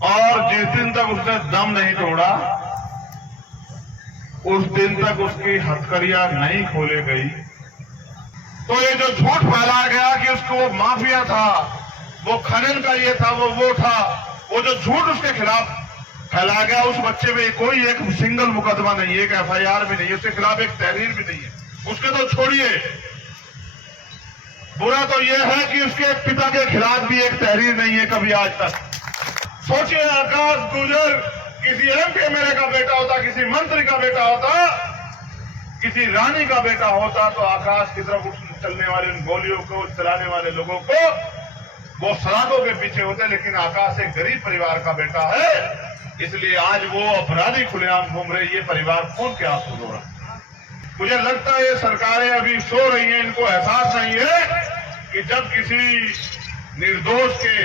और जिस दिन तक उसने दम नहीं तोड़ा उस दिन तक उसकी हथकड़ियां नहीं खोले गई। तो ये जो झूठ फैलाया गया कि उसको वो माफिया था, वो खनन का ये था, वो था, वो जो झूठ उसके खिलाफ फैलाया गया, उस बच्चे में कोई एक सिंगल मुकदमा नहीं है, एक एफआईआर भी नहीं है, उसके खिलाफ एक तहरीर भी नहीं है। उसके तो छोड़िए, बुरा तो यह है कि उसके पिता के खिलाफ भी एक तहरीर नहीं है कभी आज तक। सोचिए, आकाश गुजर किसी एमपी एमएलए का बेटा होता, किसी मंत्री का बेटा होता, किसी रानी का बेटा होता, तो आकाश की तरफ चलने वाले उन गोलियों को चलाने वाले लोगों को वो सलाखों के पीछे होते। लेकिन आकाश एक गरीब परिवार का बेटा है, इसलिए आज वो अपराधी खुलेआम घूम रहे। ये परिवार कौन के आंसू रो रहा? मुझे लगता है ये सरकारें अभी सो रही हैं, इनको एहसास नहीं है कि जब किसी निर्दोष के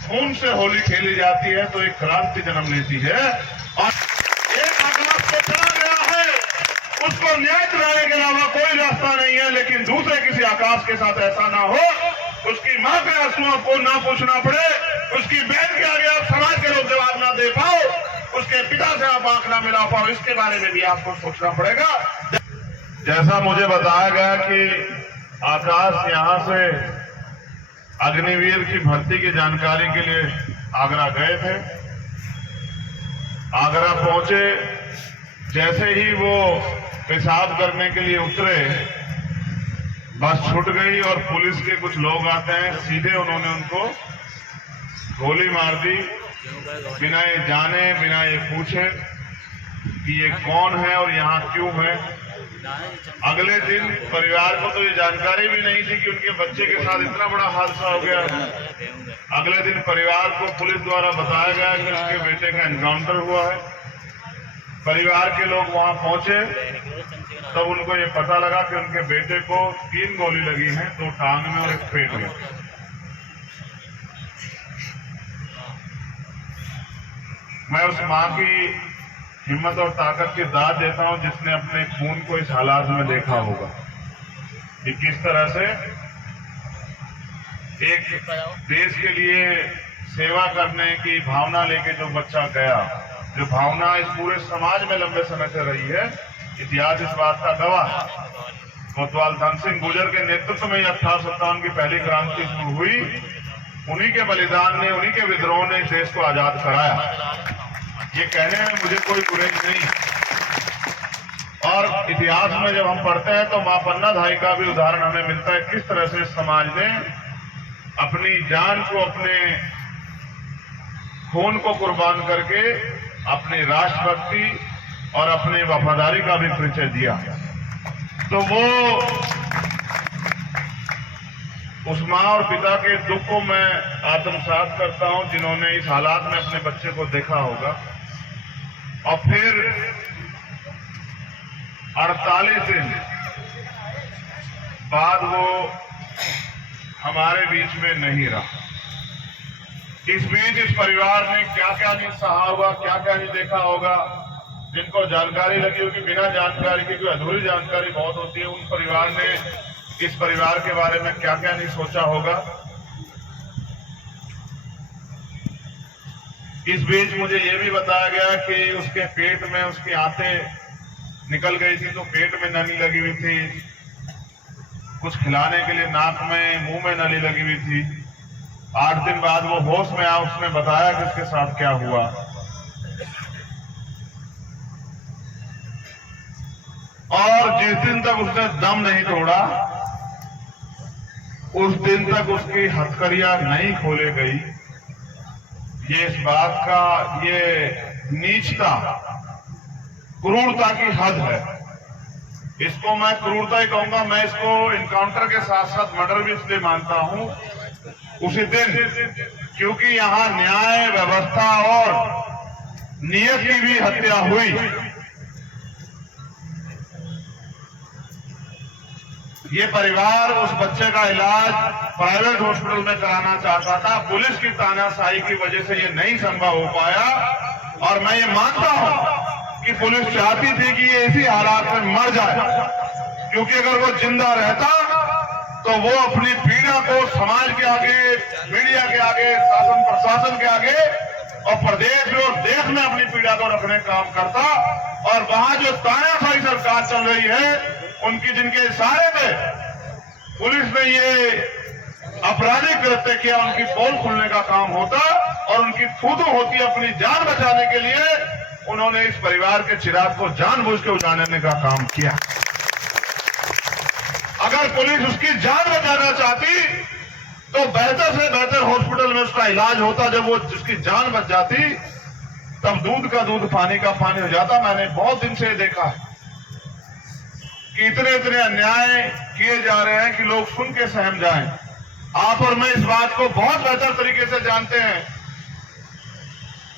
खून से होली खेली जाती है तो एक क्रांति जन्म लेती है। और एक आकाश को चला गया है, उसको न्याय दिलाने के अलावा कोई रास्ता नहीं है। लेकिन दूसरे किसी आकाश के साथ ऐसा ना हो, उसकी मां के आंसुओं को ना पूछना पड़े, उसकी बहन के आगे आप समाज के लोग जवाब ना दे पाओ, उसके पिता से आप आंख ना मिला पाओ, इसके बारे में भी आपको सोचना पड़ेगा। जैसा मुझे बताया गया कि आकाश यहां से अग्निवीर की भर्ती की जानकारी के लिए आगरा गए थे। आगरा पहुंचे, जैसे ही वो पेशाब करने के लिए उतरे, बस छूट गई और पुलिस के कुछ लोग आते हैं, सीधे उन्होंने उनको गोली मार दी, बिना ये जाने, बिना ये पूछे कि ये कौन है और यहाँ क्यों है। अगले दिन परिवार को तो ये जानकारी भी नहीं थी कि उनके बच्चे के साथ इतना बड़ा हादसा हो गया। अगले दिन परिवार को पुलिस द्वारा बताया गया कि उसके बेटे का एनकाउंटर हुआ है। परिवार के लोग वहां पहुंचे, तब उनको ये पता लगा कि उनके बेटे को 3 गोली लगी हैं, 2 टांग में और 1 पेट में। मैं उस मां की हिम्मत और ताकत की दाद देता हूं जिसने अपने खून को इस हालात में देखा होगा कि किस तरह से एक देश के लिए सेवा करने की भावना लेके जो बच्चा गया, जो भावना इस पूरे समाज में लंबे समय से रही है, इतिहास इस बात का गवाह है। कोतवाल धन सिंह गुर्जर के नेतृत्व में 1857 की पहली क्रांति शुरू हुई। उन्हीं के बलिदान ने, उन्हीं के विद्रोह ने इस देश को आजाद कराया। ये कहने में मुझे कोई गुरेज नहीं। और इतिहास में जब हम पढ़ते हैं तो मां पन्ना धाई का भी उदाहरण हमें मिलता है, किस तरह से समाज ने अपनी जान को, अपने खून को कुर्बान करके अपनी राष्ट्रभक्ति और अपनी वफादारी का भी परिचय दिया। तो वो उस मां और पिता के दुख को मैं आत्मसात करता हूं जिन्होंने इस हालात में अपने बच्चे को देखा होगा। और फिर 48 दिन बाद वो हमारे बीच में नहीं रहा। इस बीच इस परिवार ने क्या क्या नहीं सहा होगा, क्या क्या नहीं देखा होगा। जिनको जानकारी लगी होगी, बिना जानकारी की, कोई अधूरी जानकारी बहुत होती है, उन परिवार ने इस परिवार के बारे में क्या क्या नहीं सोचा होगा। इस बीच मुझे ये भी बताया गया कि उसके पेट में उसकी आंतें निकल गई थी, तो पेट में नली लगी हुई थी, कुछ खिलाने के लिए नाक में, मुंह में नली लगी हुई थी। 8 दिन बाद वो होश में आया, उसने बताया कि उसके साथ क्या हुआ। और जिस दिन तक उसने दम नहीं तोड़ा उस दिन तक उसकी हथकड़ियां नहीं खोले गई। ये इस बात का, ये नीचता, क्रूरता की हद है। इसको मैं क्रूरता ही कहूंगा। मैं इसको इनकाउंटर के साथ साथ मर्डर भी इसलिए मानता हूं उसी दिन, क्योंकि यहां न्याय व्यवस्था और नियत की भी हत्या हुई। ये परिवार उस बच्चे का इलाज प्राइवेट हॉस्पिटल में कराना चाहता था, पुलिस की तानाशाही की वजह से ये नहीं संभव हो पाया। और मैं ये मानता हूं कि पुलिस चाहती थी कि ये इसी हालात में मर जाए, क्योंकि अगर वो जिंदा रहता तो वो अपनी पीड़ा को समाज के आगे, मीडिया के आगे, शासन प्रशासन के आगे और प्रदेश और देश में अपनी पीड़ा को रखने का काम करता। और वहां जो तानाशाही सरकार चल रही है, उनकी जिनके इशारे पे पुलिस ने ये आपराधिक कृत्य किया, उनकी पोल खुलने का काम होता और उनकी थूथू होती अपनी जान बचाने के लिए उन्होंने इस परिवार के चिराग को जानबूझ के उजाड़ने का काम किया। अगर पुलिस उसकी जान बचाना चाहती तो बेहतर से बेहतर हॉस्पिटल में उसका इलाज होता। जब वो उसकी जान बच जाती तब दूध का दूध पानी का पानी हो जाता। मैंने बहुत दिन से देखा कि इतने इतने अन्याय किए जा रहे हैं कि लोग सुन के सहम जाएं। आप और मैं इस बात को बहुत बेहतर तरीके से जानते हैं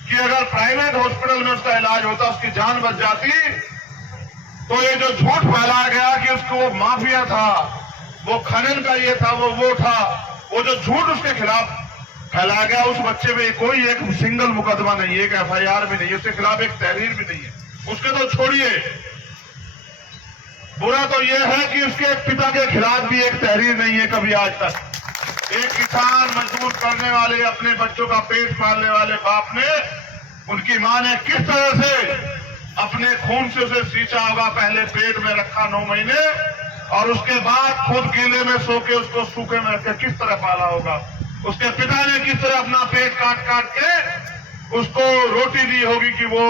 कि अगर प्राइवेट हॉस्पिटल में उसका इलाज होता, उसकी जान बच जाती, तो ये जो झूठ फैलाया गया कि उसको वो माफिया था, वो खनन का ये था, वो था, वो जो झूठ उसके खिलाफ फैलाया गया, उस बच्चे में कोई एक सिंगल मुकदमा नहीं है, एक FIR भी नहीं है, उसके खिलाफ एक तहरीर भी नहीं है। उसके तो छोड़िए, बुरा तो यह है कि उसके पिता के खिलाफ भी एक तहरीर नहीं है कभी आज तक। एक किसान मजदूर करने वाले, अपने बच्चों का पेट पालने वाले बाप ने, उनकी मां ने किस तरह से अपने खून से उसे सींचा होगा, पहले पेट में रखा 9 महीने और उसके बाद खुद गीले में सो के उसको सूखे में रखकर किस तरह पाला होगा। उसके पिता ने किस तरह अपना पेट काट काट के उसको रोटी दी होगी कि वो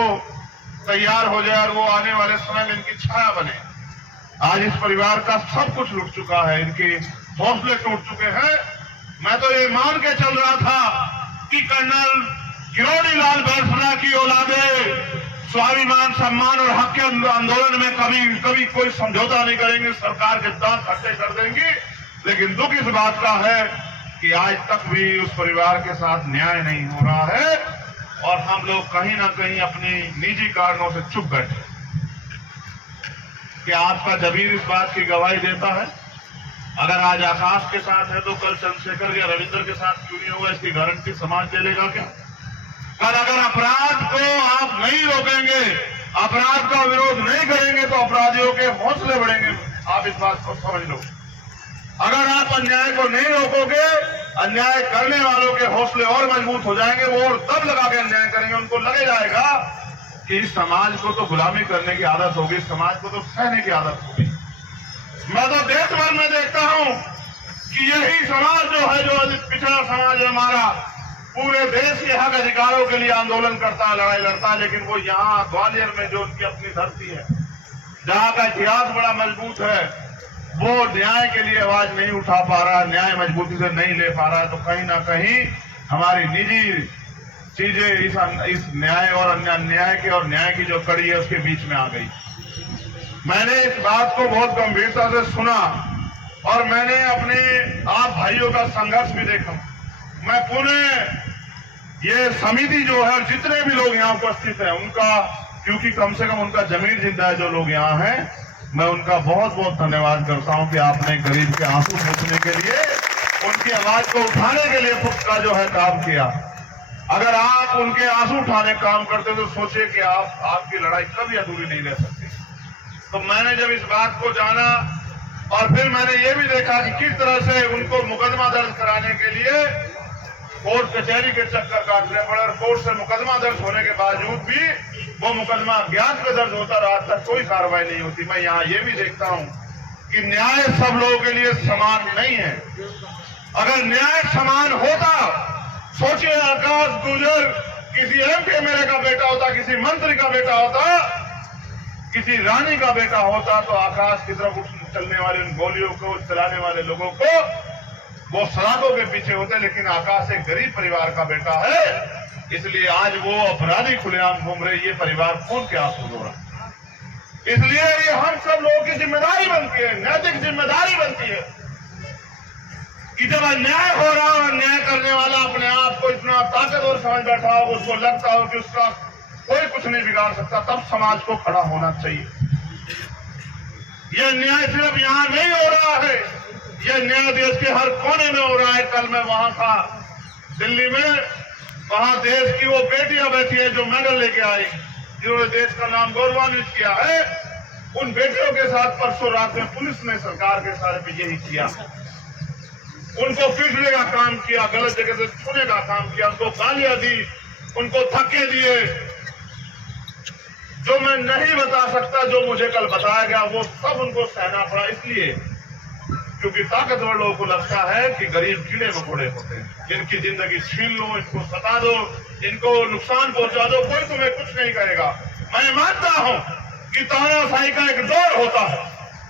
तैयार हो जाए और वो आने वाले समय में इनकी छाया बने। आज इस परिवार का सब कुछ लुट चुका है, इनके हौसले टूट चुके हैं। मैं तो ये मान के चल रहा था कि कर्नल किरोड़ी लाल बैरसना की औलादे स्वाभिमान, सम्मान और हक के आंदोलन में कभी कोई समझौता नहीं करेंगे, सरकार के दांत खट्टे कर देंगी। लेकिन दुख इस बात का है कि आज तक भी उस परिवार के साथ न्याय नहीं हो रहा है और हम लोग कहीं ना कहीं अपनी निजी कारणों से चुप बैठे। कि आपका जमीर इस बात की गवाही देता है, अगर आज आकाश के साथ है तो कल चंद्रशेखर या रविंद्र के साथ क्यों नहीं होगा, इसकी गारंटी समाज ले लेगा क्या? कल अगर अपराध को आप नहीं रोकेंगे, अपराध का विरोध नहीं करेंगे तो अपराधियों के हौसले बढ़ेंगे। आप इस बात को समझ लो। अगर आप अन्याय को नहीं रोकोगे, अन्याय करने वालों के हौसले और मजबूत हो जाएंगे, वो और दम लगा के अन्याय करेंगे। उनको लगे जाएगा कि इस समाज को तो गुलामी करने की आदत होगी, इस समाज को तो सहने की आदत होगी। मैं तो देश भर में देखता हूं कि यही समाज जो है, जो पिछड़ा समाज है हमारा, पूरे देश के हक अधिकारों के लिए आंदोलन करता है, लड़ाई लड़ता है, लेकिन वो यहाँ ग्वालियर में जो उनकी अपनी धरती है, जहाँ का इतिहास बड़ा मजबूत है, वो न्याय के लिए आवाज नहीं उठा पा रहा, न्याय मजबूती से नहीं ले पा रहा है। तो कहीं ना कहीं हमारी निजी चीजें इस न्याय और अन्याय के और न्याय की जो कड़ी है उसके बीच में आ गई। मैंने इस बात को बहुत गंभीरता से सुना और मैंने अपने आप भाइयों का संघर्ष भी देखा। मैं पुणे ये समिति जो है, जितने भी लोग यहाँ उपस्थित हैं उनका, क्योंकि कम से कम उनका जमीर जिंदा है जो लोग यहाँ हैं, मैं उनका बहुत बहुत धन्यवाद करता हूँ कि आपने गरीब के आंसू पोंछने के लिए, उनकी आवाज को उठाने के लिए खुद का जो है काम किया। अगर आप उनके आंसू उठाने का काम करते तो सोचिए कि आपकी लड़ाई कभी अधूरी नहीं रह सकती। तो मैंने जब इस बात को जाना और फिर मैंने ये भी देखा कि किस तरह से उनको मुकदमा दर्ज कराने के लिए कोर्ट कचहरी के चक्कर काटने पड़े और कोर्ट से मुकदमा दर्ज होने के बावजूद भी वो मुकदमा अज्ञात पे दर्ज होता रहा, आज तक कोई कार्रवाई नहीं होती। मैं यहाँ ये भी देखता हूँ कि न्याय सब लोगों के लिए समान नहीं है। अगर न्याय समान होता, सोचिए आकाश गुजर किसी MP MLA का बेटा होता, किसी मंत्री का बेटा होता, किसी रानी का बेटा होता, तो आकाश की तरफ चलने वाले उन गोलियों को चलाने वाले लोगों को वो सलाखों के पीछे होते। लेकिन आकाश एक गरीब परिवार का बेटा है, इसलिए आज वो अपराधी खुलेआम घूम रहे, ये परिवार खून के आंसू रो रहा। इसलिए ये हम सब लोगों की जिम्मेदारी बनती है, नैतिक जिम्मेदारी बनती है कि जब अन्याय हो रहा हो, अन्याय करने वाला अपने आप को इतना ताकतवर समझ बैठा हो, उसको लगता हो कि उसका कोई कुछ नहीं बिगाड़ सकता, तब समाज को खड़ा होना चाहिए। यह न्याय सिर्फ यहाँ नहीं हो रहा है, यह न्याय देश के हर कोने में हो रहा है। कल मैं वहां था दिल्ली में, वहां देश की वो बेटियां बैठी है जो मेडल लेके आई, जिन्होंने देश का नाम गौरवान्वित किया है। उन बेटियों के साथ परसों रात में पुलिस ने सरकार के सारे पे यही किया, उनको पीटने का काम किया, गलत जगह से छूने का काम किया, उनको गालियां दी, उनको धक्के दिए। जो मैं नहीं बता सकता, जो मुझे कल बताया गया, वो सब उनको सहना पड़ा, इसलिए क्योंकि ताकतवर लोगों को लगता है कि गरीब कीड़े मकोड़े होते हैं, इनकी जिंदगी छीन लो, इनको सता दो, इनको नुकसान पहुंचा दो, कोई तुम्हें कुछ नहीं करेगा। मैं मानता हूं कि तानाशाही का एक दौर होता है,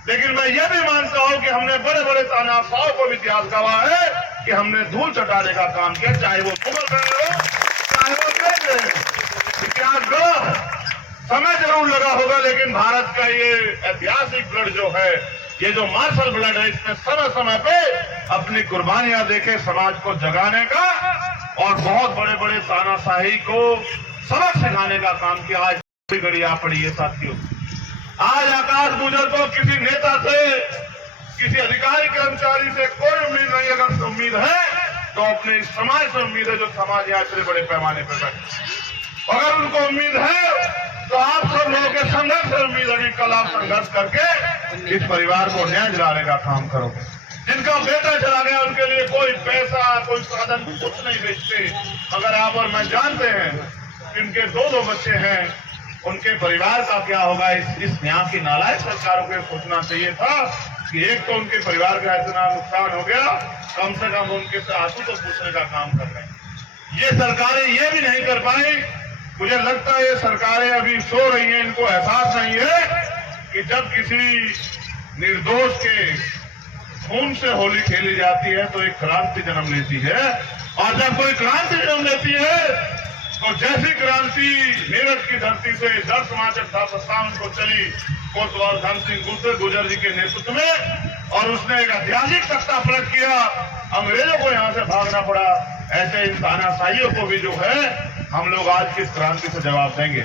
लेकिन मैं यह भी मानता हूं कि हमने बड़े बड़े तानाशाहों को भी इतिहास गवाह है कि हमने धूल चटाने का काम किया, चाहे वो मुगल रहे हो, चाहे वो अंग्रेज रहे हो। इतिहास गवाह, समय जरूर लगा होगा, लेकिन भारत का ये ऐतिहासिक ब्लड जो है, ये जो मार्शल ब्लड है, इसने समय समय पे अपनी कुर्बानियां देके समाज को जगाने का और बहुत बड़े बड़े तानाशाही को सबक सिखाने का काम किया। आज घड़ी आ पड़ी है साथियों। आज आकाश गुजर को किसी नेता से, किसी अधिकारी कर्मचारी से कोई उम्मीद नहीं। अगर उम्मीद है तो अपने इस समाज से उम्मीद है, जो समाज यहाँ इतने बड़े पैमाने पर बैठे। अगर उनको उम्मीद है तो आप सब लोगों के संघर्ष से उम्मीद है कि कल आप संघर्ष करके इस परिवार को न्याय दिलाने का काम करोगे। जिनका बेटा चला गया उनके लिए कोई पैसा, कोई साधन कुछ नहीं बेचते। अगर आप और मैं जानते हैं कि उनके दो बच्चे हैं, उनके परिवार का क्या होगा। इस न्याय की नालायक सरकारों को सोचना चाहिए था कि एक तो उनके परिवार का इतना नुकसान हो गया, कम से कम उनके से आंसू तो पूछने का काम कर रहे हैं। ये सरकारें ये भी नहीं कर पाई। मुझे लगता है ये सरकारें अभी सो रही हैं, इनको एहसास नहीं है कि जब किसी निर्दोष के खून से होली खेली जाती है तो एक क्रांति जन्म लेती है, और जब कोई क्रांति जन्म लेती है तो जैसी क्रांति मेरठ की धरती से 10 मार्च 1857 को चली कोतवाल धन सिंह गुर्जर जी के नेतृत्व में, और उसने एक ऐतिहासिक सत्ता पलट किया, अंग्रेजों को यहाँ से भागना पड़ा। ऐसे इन तानाशाहियों को भी जो है हम लोग आज की क्रांति से जवाब देंगे।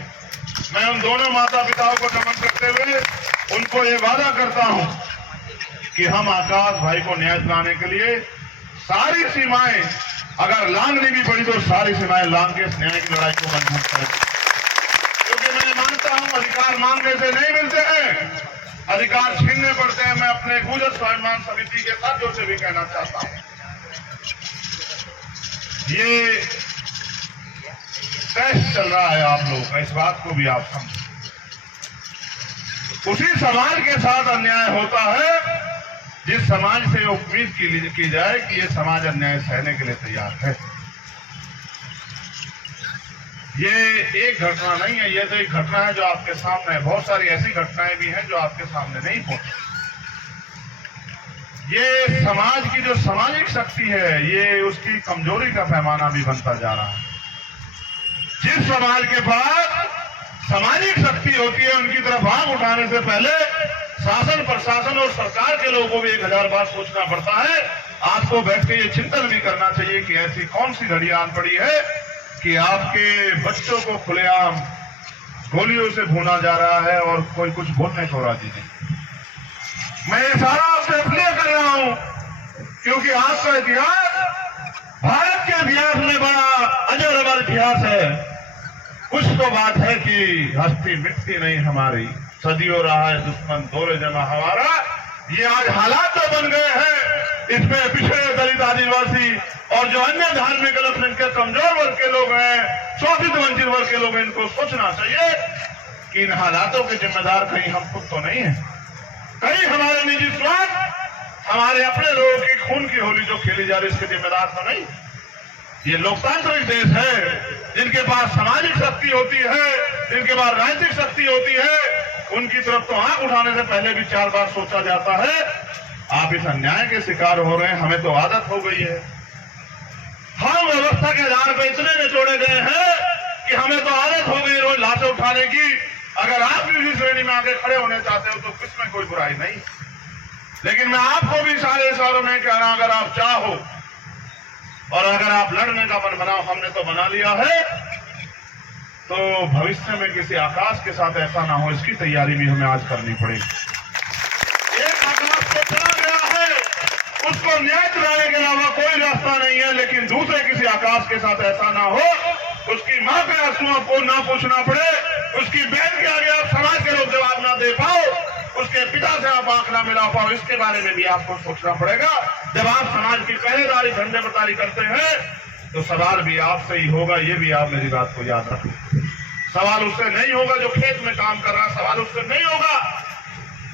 मैं उन दोनों माता पिताओं को नमन करते हुए उनको ये वादा करता हूं कि हम आकाश भाई को न्याय दिलाने के लिए सारी सीमाएं, अगर लांघनी भी पड़ी तो सारी सीमाएं लांघ के इस न्याय की लड़ाई को मजबूत करें। क्योंकि मैं मानता हूं अधिकार मांगने से नहीं मिलते हैं, अधिकार छीनने पड़ते हैं। मैं अपने गुर्जर स्वाभिमान समिति के साथियों से भी कहना चाहता हूं, ये टेस्ट चल रहा है आप लोगों का, इस बात को भी आप समझें। उसी समाज के साथ अन्याय होता है जिस समाज से उम्मीद की जाए कि ये समाज अन्याय सहने के लिए तैयार है। ये एक घटना नहीं है, ये तो एक घटना है जो आपके सामने है। बहुत सारी ऐसी घटनाएं भी हैं जो आपके सामने नहीं पहुंची। ये समाज की जो सामाजिक शक्ति है, ये उसकी कमजोरी का पैमाना भी बनता जा रहा है। जिस समाज के पास सामाजिक शक्ति होती है, उनकी तरफ आंख उठाने से पहले शासन प्रशासन और सरकार के लोगों को भी 1000 बार सोचना पड़ता है। आपको बैठ के ये चिंतन भी करना चाहिए कि ऐसी कौन सी घड़ी आन पड़ी है कि आपके बच्चों को खुलेआम गोलियों से भूना जा रहा है और कोई कुछ बोलने को राजी नहीं। मैं ये सारा आपसे इसलिए कर रहा हूं क्योंकि आपका इतिहास भारत के इतिहास में बड़ा अजर अमर इतिहास है। कुछ तो बात है कि हस्ती मिटती नहीं हमारी, सदियों रहा है दुश्मन दौरे जमा हमारा। ये आज हालात तो बन गए हैं, इसमें पिछड़े दलित आदिवासी और जो अन्य धार्मिक अल्पसंख्यक के कमजोर वर्ग के लोग हैं, शोषित वंचित वर्ग के लोग हैं, इनको सोचना चाहिए कि इन हालातों के जिम्मेदार कहीं हम खुद तो नहीं है, कहीं हमारे निजी स्वार्थ, हमारे अपने लोगों की खून की होली जो खेली जा रही है इसके जिम्मेदार तो नहीं। ये लोकतांत्रिक देश है, जिनके पास सामाजिक शक्ति होती है, जिनके पास राजनीतिक शक्ति होती है, उनकी तरफ तो आंख उठाने से पहले भी 4 बार सोचा जाता है। आप इस अन्याय के शिकार हो रहे हैं, हमें तो आदत हो गई है। हम व्यवस्था के आधार पर इतने निचोड़े गए हैं कि हमें तो आदत हो गई रोज लाशें उठाने की। अगर आप भी उसी श्रेणी में आगे खड़े होने चाहते हो तो किसमें कोई बुराई नहीं, लेकिन मैं आपको भी सारे इशारों में कह रहा हूं, अगर आप चाहो और अगर आप लड़ने का मन बनाओ, हमने तो बना लिया है, तो भविष्य में किसी आकाश के साथ ऐसा ना हो, इसकी तैयारी भी हमें आज करनी पड़ेगी। एक आकाश तो चला गया है, उसको न्याय दिलाने के अलावा कोई रास्ता नहीं है, लेकिन दूसरे किसी आकाश के साथ ऐसा ना हो, उसकी मां के आंसुओं को ना पूछना पड़े, उसकी बहन के आगे आप समाज के लोग जवाब ना दे पाओ, उसके पिता से आप आंख ना मिला पाओ, इसके बारे में भी आपको सोचना पड़ेगा। जब आप समाज की पहरेदारी झंडे बरदारी करते हैं तो सवाल भी आपसे ही होगा, ये भी आप मेरी बात को याद रखें। सवाल उससे नहीं होगा जो खेत में काम कर रहा, सवाल उससे नहीं होगा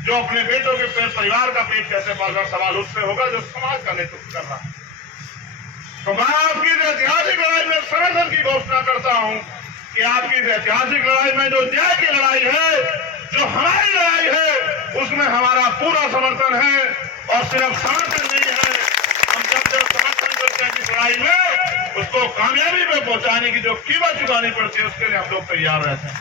जो अपने बेटों के परिवार का पेट कैसे पाल रहा, सवाल उससे होगा जो समाज का नेतृत्व कर रहा। तो मैं आपकी ऐतिहासिक लड़ाई में समर्थन की घोषणा करता हूं कि आपकी ऐतिहासिक लड़ाई में जो न्याय की लड़ाई है, जो हमारी लड़ाई है, उसमें हमारा पूरा समर्थन है। और सिर्फ समर्थन नहीं है, हम जब समर्थन करते हैं इस लड़ाई में, उसको कामयाबी में पहुंचाने की जो कीमत चुकानी पड़ती है उसके लिए हम लोग तैयार रहते हैं।